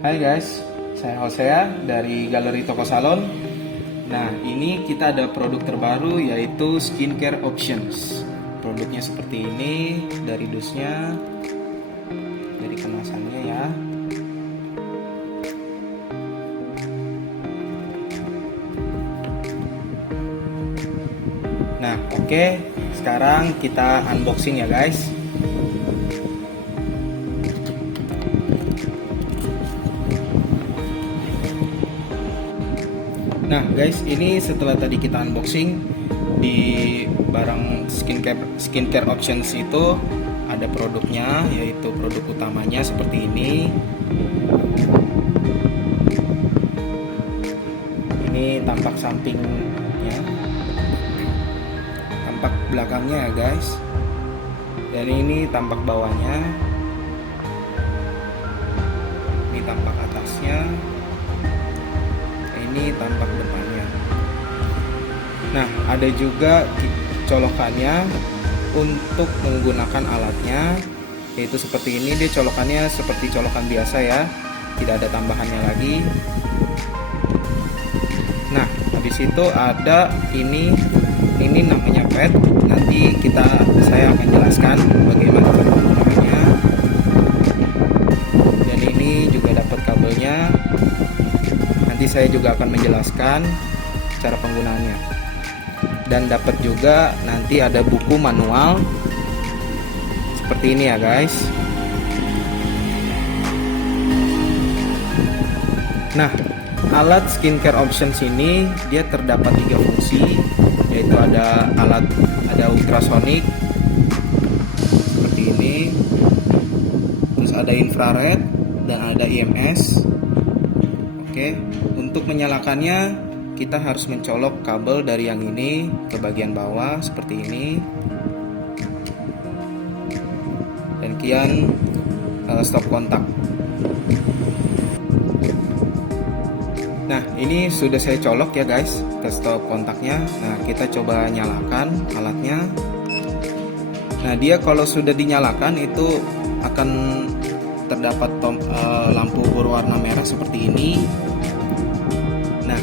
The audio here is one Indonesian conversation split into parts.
Hai guys, saya Hosea dari Galeri Toko Salon. Nah, ini kita ada produk terbaru yaitu skincare options. Produknya seperti ini, dari dusnya, dari kemasannya ya. Nah, oke, sekarang kita unboxing ya guys. Nah guys, ini setelah tadi kita unboxing di barang skincare options itu ada produknya, yaitu produk utamanya seperti ini. Ini tampak sampingnya, tampak belakangnya ya guys. Dan ini tampak bawahnya, ini tampak atasnya, ini tampak depannya. Nah, ada juga colokannya untuk menggunakan alatnya, yaitu seperti ini. Dia colokannya seperti colokan biasa ya, tidak ada tambahannya lagi. Nah, habis itu ada ini namanya pad. Nanti saya akan jelaskan bagaimana cara penggunaannya. Dan ini juga dapat kabelnya. Nanti saya juga akan menjelaskan cara penggunaannya. Dan dapat juga nanti ada buku manual seperti ini ya guys. Nah, alat skincare options ini dia terdapat 3 fungsi, yaitu ada ultrasonic seperti ini, terus ada infrared dan ada EMS. Oke, untuk menyalakannya kita harus mencolok kabel dari yang ini ke bagian bawah seperti ini. Dan kemudian stop kontak. Nah, ini sudah saya colok ya guys ke stop kontaknya. Nah, kita coba nyalakan alatnya. Nah, dia kalau sudah dinyalakan itu akan terdapat lampu berwarna merah seperti ini. Nah,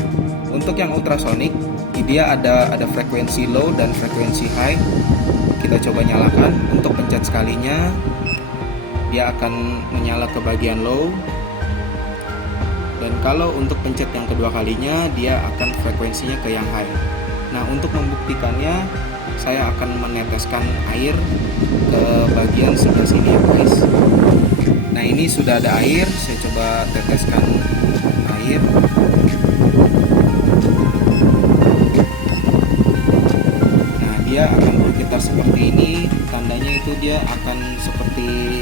untuk yang ultrasonic dia ada frekuensi low dan frekuensi high. Kita coba nyalakan. Untuk pencet sekalinya dia akan menyala ke bagian low, dan kalau untuk pencet yang kedua kalinya dia akan frekuensinya ke yang high. Nah, untuk membuktikannya saya akan meneteskan air ke bagian sebelah sini ya guys. Nah, ini sudah ada air, saya coba teteskan air. Nah, dia akan bergetar seperti ini, tandanya itu dia akan seperti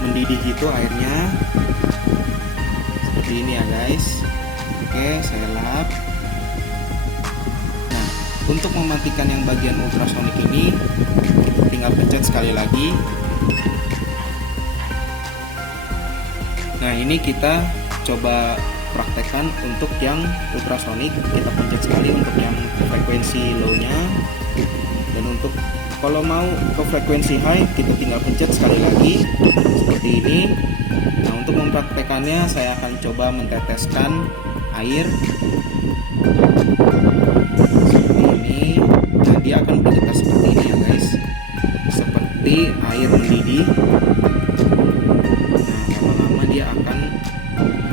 mendidih gitu airnya. Seperti ini ya guys. Oke, saya lap. Nah, untuk mematikan yang bagian ultrasonic ini kita tinggal pencet sekali lagi. Nah, ini kita coba praktekkan untuk yang ultrasonic. Kita pencet sekali untuk yang frekuensi low-nya, dan untuk kalau mau ke frekuensi high kita tinggal pencet sekali lagi seperti ini. Nah, untuk mempraktekannya saya akan coba menteteskan air seperti ini. Nah, dia akan bergetar seperti ini ya guys, seperti air mendidih. Dia akan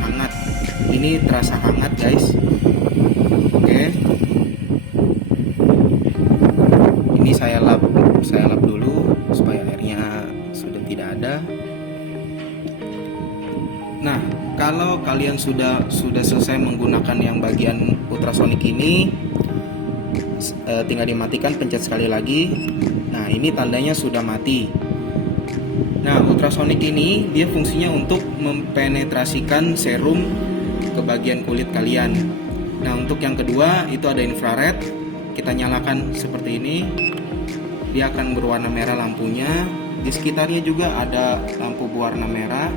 hangat. Ini terasa hangat guys. Oke, ini saya lap dulu supaya airnya sudah tidak ada. Nah, kalau kalian sudah selesai menggunakan yang bagian ultrasonic ini, tinggal dimatikan, pencet sekali lagi. Nah, ini tandanya sudah mati. Nah, ultrasonic ini dia fungsinya untuk mempenetrasikan serum ke bagian kulit kalian. Nah, untuk yang kedua itu ada infrared. Kita nyalakan seperti ini. Dia akan berwarna merah lampunya. Di sekitarnya juga ada lampu berwarna merah.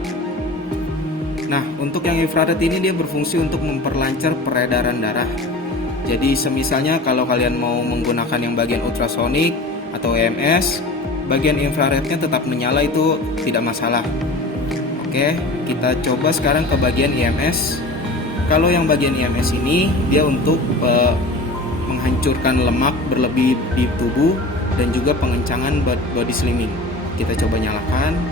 Nah, untuk yang infrared ini dia berfungsi untuk memperlancar peredaran darah. Jadi semisalnya kalau kalian mau menggunakan yang bagian ultrasonic atau EMS, bagian infrarednya tetap menyala, itu tidak masalah. Oke, kita coba sekarang ke bagian IMS. Kalau yang bagian IMS ini dia untuk menghancurkan lemak berlebih di tubuh dan juga pengencangan body slimming. Kita coba nyalakan.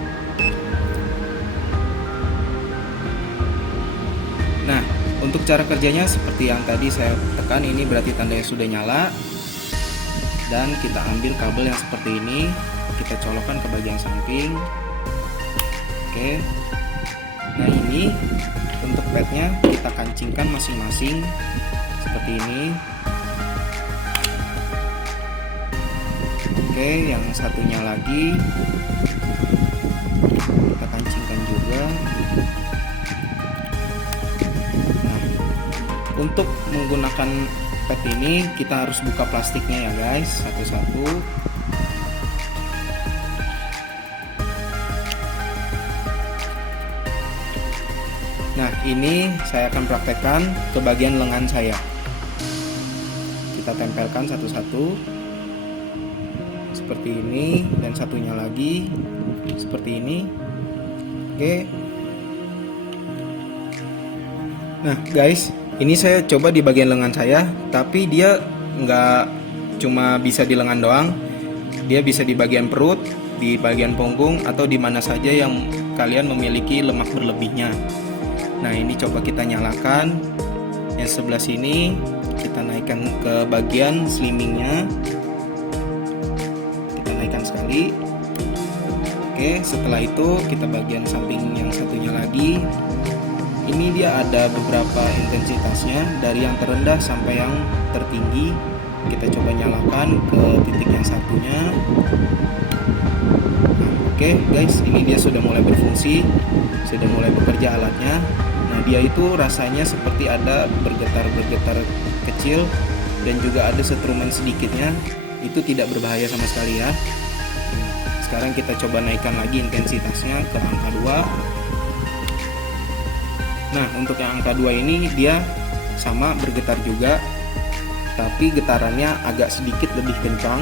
Nah, untuk cara kerjanya seperti yang tadi saya tekan, ini berarti tandanya sudah nyala. Dan kita ambil kabel yang seperti ini, kita colokkan ke bagian samping. Oke. Nah, ini untuk padnya kita kancingkan masing-masing seperti ini. Oke, yang satunya lagi kita kancingkan juga. Nah, untuk menggunakan pad ini kita harus buka plastiknya ya guys, satu-satu. Nah, ini saya akan praktekkan ke bagian lengan saya. Kita tempelkan satu-satu seperti ini, dan satunya lagi seperti ini. Oke. Nah guys, ini saya coba di bagian lengan saya, tapi dia nggak cuma bisa di lengan doang, dia bisa di bagian perut, di bagian punggung, atau di mana saja yang kalian memiliki lemak berlebihnya. Nah, ini coba kita nyalakan. Yang sebelah sini kita naikkan ke bagian slimmingnya, kita naikkan sekali. Oke, setelah itu kita bagian samping yang satunya lagi. Ini dia ada beberapa intensitasnya, dari yang terendah sampai yang tertinggi. Kita coba nyalakan ke titik yang satunya. Oke guys, ini dia sudah mulai berfungsi, sudah mulai bekerja alatnya. Nah, dia itu rasanya seperti ada bergetar-bergetar kecil dan juga ada setrumen sedikitnya. Itu tidak berbahaya sama sekali ya. Sekarang kita coba naikkan lagi intensitasnya ke angka 2. Nah, untuk yang angka 2 ini dia sama bergetar juga, tapi getarannya agak sedikit lebih kencang.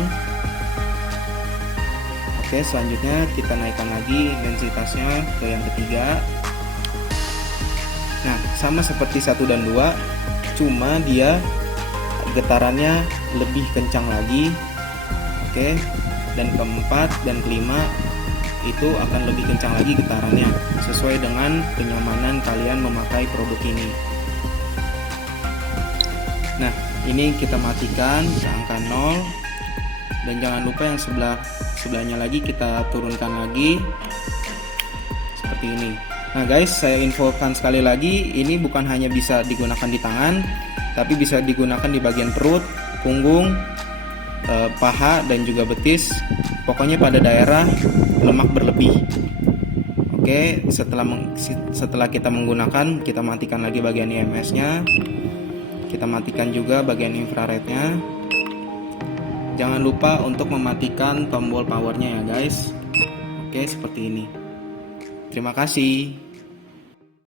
Oke, selanjutnya kita naikkan lagi intensitasnya ke yang ketiga. Nah, sama seperti 1 dan 2, cuma dia getarannya lebih kencang lagi. Oke, dan keempat dan kelima itu akan lebih kencang lagi getarannya, sesuai dengan kenyamanan kalian memakai produk ini. Nah, ini kita matikan ke angka 0, dan jangan lupa yang sebelahnya lagi kita turunkan lagi seperti ini. Nah guys, saya infokan sekali lagi, ini bukan hanya bisa digunakan di tangan, tapi bisa digunakan di bagian perut, punggung, paha, dan juga betis. Pokoknya pada daerah lemak berlebih. Oke, setelah kita menggunakan, kita matikan lagi bagian IMS-nya. Kita matikan juga bagian infrarednya. Jangan lupa untuk mematikan tombol powernya ya guys. Oke, seperti ini. Terima kasih.